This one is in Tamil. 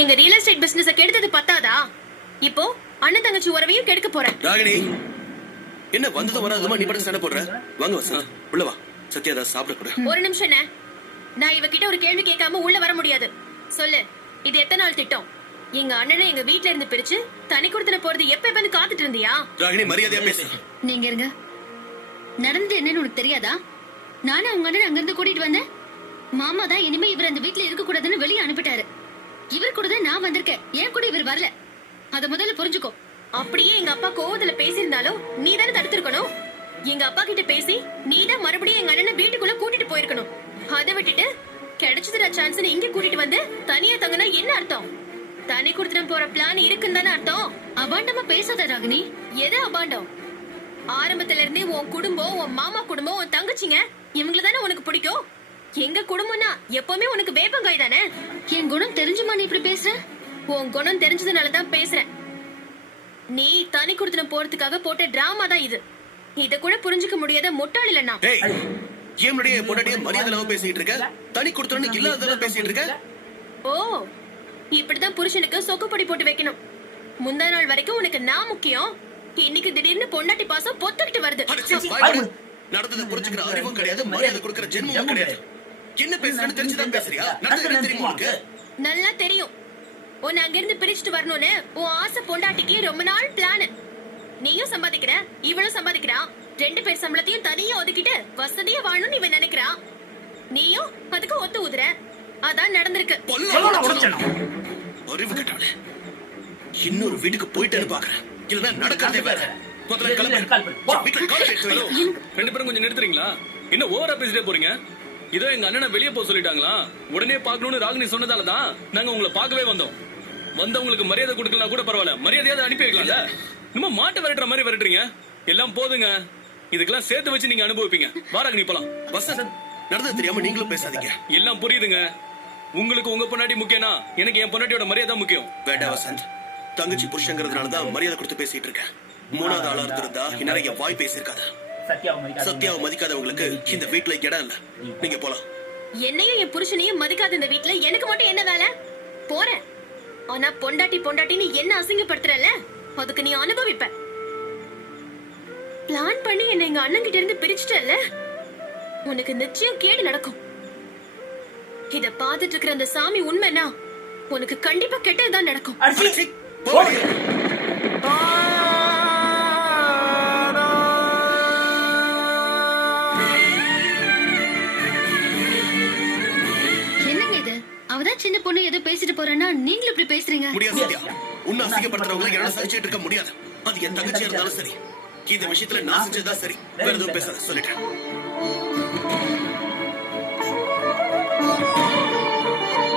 எங்க ரியல் எஸ்டேட் பிசினஸ் கெடுத்தது பத்தாதா, இப்போ அண்ணன் தங்கச்சி உறவையும் கெடுக்க போறேன். ராகினி, என்ன வந்ததும் வராதுமா நீ படம் சண்டை போடுற? வாங்க வசந்த், உள்ள வா. சத்யாதா சாப்பிட கூட. ஒரு நிமிஷம் என்ன, நான் இவகிட்ட ஒரு கேள்வி கேட்காம உள்ள வர முடியாது. சொல்லு, இது எத்தனை நாள் திட்டம்? எங்க அண்ணனை எங்க வீட்ல இருந்து பிரிச்சு தனி கொடுத்தன போறது எப்ப காத்துட்டு இருந்தியா? ராகினி, மரியாதையா பேசு. நீங்க இருங்க. நடந்து என்னன்னு உனக்கு தெரியாதா? நானே உங்க அண்ணன் அங்க இருந்து கூட்டிட்டு வந்தேன். மாமா தான் இனிமே இவர் அந்த வீட்ல இருக்க கூடாதுன்னு வெளியே அனுப்பிட்டாரு. இவர் கூட தான் நான் வந்திருக்கேன், ஏன் கூட இவர் வரல. அத முதல்ல புரிஞ்சுக்கோ. அப்படியே எங்க அப்பா கோவத்துல பேசியிருந்தாலும் நீ தானே தடுத்திருக்கணும். எங்க அப்பா கிட்ட பேசி நீ தான் மறுபடியும் எங்க அண்ணனை வீட்டுக்குள்ள கூட்டிட்டு போயிருக்கணும். அதை விட்டுட்டு கிடைச்சதுடா சான்ஸ் இங்க கூட்டிட்டு வந்து தனியா தங்கினா என்ன அர்த்தம்? தனி கொடுத்துட்டு போற பிளான் இருக்குன்னு தானே அர்த்தம். அபாண்டமா பேசாத ராகினி. எது அபாண்டம்? ஆரம்பத்துல இருந்தே உன் குடும்பம், உன் மாமா குடும்பம், உன் தங்கச்சிங்க இவங்கள தானே உனக்கு பிடிக்கும். எங்க குடும்பம்னா எப்பவுமே உனக்கு வேப்பங்காய் தானே. என் குணம் தெரிஞ்சுமா நீ இப்படி பேசுற? உன் குணம் தெரிஞ்சதுனாலதான் பேசுறேன். நீ தனி கொடுத்துன போறதுக்காக போட்ட டிராமா தான் இது. இத கூட புரிஞ்சுக்க முடியாத முட்டாள் இல்லன்னா. ஏமுடைய பொண்டாட்டிய மரியாதையாக பேசிட்டு இருக்க, தனி கொடுத்துறன்னு இல்லாததெல்லாம் பேசிட்டு இருக்க. ஓ, இப்படிதான் புருஷனுக்கு சொக்குப்பொடி போட்டு வைக்கணும். முந்தா நாள் வரைக்கும் உனக்கு நான் முக்கியம், இன்னைக்கு திடீர்னு பொண்டாட்டி பாசம் பொத்துக்கிட்டு வருது. நடந்தது புரிஞ்சுக்கிற அறிவும் கிடையாது, மரியாதை கொடுக்கிற ஜென்மமும் கிடையாது. என்ன பேசுறேன்னு தெரிஞ்சுதான் பேசுறியா? நடந்தது தெரியுமா உனக்கு? நல்லா தெரியும். உன்னை அங்கிருந்து பிரிச்சுட்டு வரணும்னு உன் ஆசை பொண்டாட்டிக்கு ரொம்ப நாள் பிளான். நீயும் சம்பாதிக்கிற, இவளும் சம்பாதிக்கிறா. 2 பேர் சம்பளத்தையும் தனியா ஒதுக்கிட்டு வசதியா வாழணும்னு இவன் நினைக்கிறா. நீயும் அதுக்கு ஒத்து ஊதுற. அதான் நடந்திருக்கு. அறிவு கட்டாளே, இன்னொரு வீட்டுக்கு போயிட்டேன்னு பாக்குறேன். இல்லன்னா நடக்கிறதே வேற. முதல்ல கிளம்பு. ரெண்டு பேரும் கொஞ்சம் நிறுத்துறீங்களா? என்ன ஓவரா பேசிட்டே போறீங்க? இதோ எங்க அண்ணனை வெளியே போக சொல்லிட்டாங்களா? உடனே பாக்கணும்னு ராகினி சொன்னதாலதான் நாங்க உங்களை பார்க்கவே வந்தோம். வந்தவங்களுக்கு மரியாதை கொடுக்கலாம் கூட பரவாயில்ல, மரியாதையாவது அனுப்பி வைக்கலாம்ல. நம்ம மாட்டை விரட்டுற மாதிரி விரட்டுறீங்க. எல்லாம் போதுங்க, இதுக்கெல்லாம் சேர்த்து வச்சு நீங்க அனுபவிப்பீங்க. வாராகினி போலாம். வசந்த், நடந்தது தெரியாம நீங்களும் பேசாதீங்க. எல்லாம் புரியுதுங்க. உங்களுக்கு உங்க பொண்டாட்டி முக்கியம்னா எனக்கு என் பொண்டாட்டியோட மரியாதை முக்கியம். வேண்டாம் வசந்த், தங்கச்சி புருஷங்கிறதுனாலதான் மரியாதை கொடுத்து பேசிட்டு இருக்கேன். 3வது ஆளா இருந்திருந்தா நிறைய வாய் பேசியிருக்காது. சத்யாவை மதிக்காதவங்களுக்கு இந்த வீட்டுல இடம் இல்ல. நீங்க போலாம். என்னையும் என் புருஷனையும் மதிக்காத இந்த வீட்டுல எனக்கு மட்டும் என்ன வேலை? போறேன். ஆனா பொண்டாட்டின்னு என்ன அசிங்கப்படுத்துறல, அதுக்கு நீ அனுபவிப்ப. பிளான் பண்ணி என்ன எங்க அண்ணன் கிட்ட இருந்து பிரிச்சுட்டல, உனக்கு நிச்சயம் கேடு நடக்கும். இத பாத்துட்டு இருக்கிற அந்த சாமி உண்மைனா உனக்கு கண்டிப்பா கெட்டதுதான் நடக்கும். என்னங்க இது? அவதான் சின்ன பொண்ணு ஏதோ பேசிட்டு போறேன்னா நீங்களும் இப்படி பேசுறீங்க? முடியாது. உன்னை அசிங்கப்படுத்துறவங்களை என்னால சகிச்சுட்டு இருக்க முடியாது. அது என் தங்கச்சியா இருந்தாலும் சரி. இந்த விஷயத்துல நான் செஞ்சதா சரி. வேற எதுவும் பேசாத, சொல்லிட்டேன்.